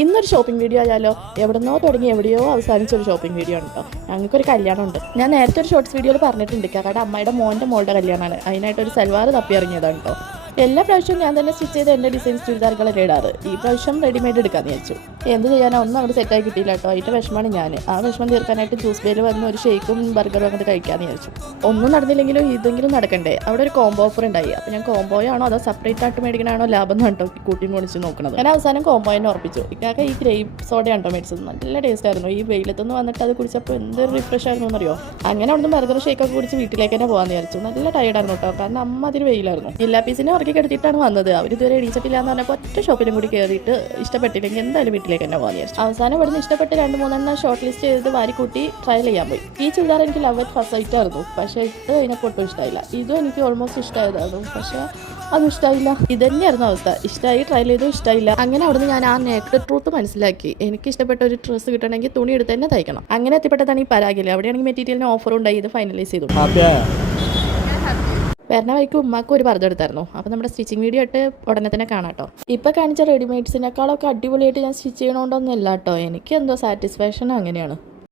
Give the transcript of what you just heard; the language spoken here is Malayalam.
ഇന്നൊരു ഷോപ്പിംഗ് വീഡിയോ ആയാലോ? എവിടെന്നോ തുടങ്ങി എവിടെയോ അവസാനിച്ചൊരു ഷോപ്പിംഗ് വീഡിയോ ആണ് കേട്ടോ. ഞങ്ങൾക്കൊരു കല്യാണമുണ്ട്. ഞാൻ നേരത്തെ ഒരു ഷോർട്സ് വീഡിയോയിൽ പറഞ്ഞിട്ടുണ്ട്, കാരണം അമ്മയുടെ മോളുടെ കല്യാണമാണ്. അതിനായിട്ടൊരു സൽവാർ തപ്പി ഇറങ്ങിയതാണ് കേട്ടോ. എല്ലാ പ്രാവശ്യവും ഞാൻ തന്നെ സ്റ്റിച്ച് ചെയ്ത് എൻ്റെ ഡിസൈൻസ് ചുരിദാറുകളൊക്കെ ഇടാറ്. ഈ പ്രാവശ്യം റെഡിമെയ്ഡ് എടുക്കാമെന്ന് വിചാരിച്ചു. എന്ത് ചെയ്യാനോ ഒന്നും അങ്ങോട്ട് സെറ്റായി കിട്ടിയില്ല കേട്ടോ. അതിൻ്റെ വിഷമമാണ് ഞാൻ. ആ വിഷമം തീർക്കാനായിട്ട് ജ്യൂസ് ബേയിൽ വന്ന് ഒരു ഷേക്കും ബർഗറും അങ്ങോട്ട് കഴിക്കാമെന്ന് വിചാരിച്ചു. ഒന്നും നടന്നില്ലെങ്കിലും ഇതെങ്കിലും നടക്കണ്ടേ. അവിടെ ഒരു കോംബോ ഓഫർ ഉണ്ടായി. അപ്പോൾ ഞാൻ കോംബോയാണോ അതോ സെപ്പറേറ്റ് ആയിട്ട് മേടിക്കണാണോ ലാഭം എന്ന് കേട്ടോ കൂട്ടി മേടിച്ച് നോക്കുന്നത്. ഞാൻ അവസാനം കോംബോയിനെ ഉറപ്പിച്ചു. ഇക്കാക്ക ഈ ഗ്രേപ്പ് സോഡയാണ് കേട്ടോ മേടിച്ചത്. നല്ല ടേസ്റ്റ് ആയിരുന്നു. ഈ വെയിലത്തുനിന്ന് വന്നിട്ട് അത് കുടിച്ചപ്പോൾ എന്തൊരു റിഫ്രഷ് ആയിരുന്നു എന്നറിയോ. അങ്ങനെ അവിടുന്ന് ബർഗർ ഷേക്കൊക്കെ കുടിച്ച് വീട്ടിലേക്ക് തന്നെ പോകാമെന്ന് വിചാരിച്ചു. നല്ല ടയർഡായിരുന്നു കേട്ടോ, കാരണം അമ്മ അതിന് വെയിലായിരുന്നു. ജില്ലാ പീസിനെ ഉറക്കി കിടത്തിയിട്ടാണ് വന്നത്. അവർ ഇതുവരെ എണീച്ചിട്ടില്ല എന്ന് പറഞ്ഞപ്പോൾ ഒറ്റ ഷോപ്പിലും കൂടി കയറിയിട്ട് ഇഷ്ടപ്പെട്ടില്ലെങ്കിൽ എന്തായാലും വീട്ടിലേക്ക് തന്നെ പോകാൻ വിചാരിച്ചു. അവസാനം ഇവിടുന്ന് ഇഷ്ടപ്പെട്ട് 2-3 ഷോർട്ട് ലിസ്റ്റ് ചെയ്ത് വാരിക്കൂട്ടി ട്രയൽ ചെയ്യാൻ പോയി. ഈ ചുരിദാർ എനിക്ക് ലവ് അറ്റ് ഫസ്റ്റ് സൈറ്റ് ആയിരുന്നു, പക്ഷേ ഇട്ട് കഴിഞ്ഞപ്പോൾ ഒട്ടും ഇഷ്ടമായില്ല. ഇതും എനിക്ക് ഓൾമോസ്റ്റ് ഇഷ്ടമായതായിരുന്നു, പക്ഷേ അതും ഇഷ്ടമായില്ല. ഇത് തന്നെയായിരുന്നു അവസ്ഥ. ഇഷ്ടമായി, ട്രയൽ ചെയ്തും ഇഷ്ടമായില്ല. അങ്ങനെ അവിടുന്ന് ഞാൻ ആ നേക്ഡ് ട്രൂത്ത് മനസ്സിലാക്കി. എനിക്ക് ഇഷ്ടപ്പെട്ട ഒരു ഡ്രസ്സ് കിട്ടണമെങ്കിൽ തുണി എടുത്ത് തന്നെ തയ്ക്കണം. അങ്ങനെ എത്തിപ്പെട്ടതാണ് ഈ പരാഗില്. അവിടെയാണെങ്കിൽ മെറ്റീരിയലിന് ഓഫർ ഉണ്ടായി. ഇത് ഫൈനലൈസ് ചെയ്തു. വരുന്ന വഴിക്ക് ഉമ്മാക്ക് ഒരു പർദ്ദ എടുത്തായിരുന്നു. അപ്പോൾ നമ്മുടെ സ്റ്റിച്ചിങ് വീഡിയോ ഇട്ട് ഉടനെ തന്നെ കാണാം കേട്ടോ. ഇപ്പോൾ കാണിച്ച റെഡിമെയ്ഡ്സിനേക്കാളൊക്കെ അടിപൊളിയായിട്ട് ഞാൻ സ്റ്റിച്ച് ചെയ്യണോണ്ടൊന്നും ഇല്ല കേട്ടോ. എനിക്ക് എന്തോ സാറ്റിസ്ഫാക്ഷൻ അങ്ങനെയാണ്.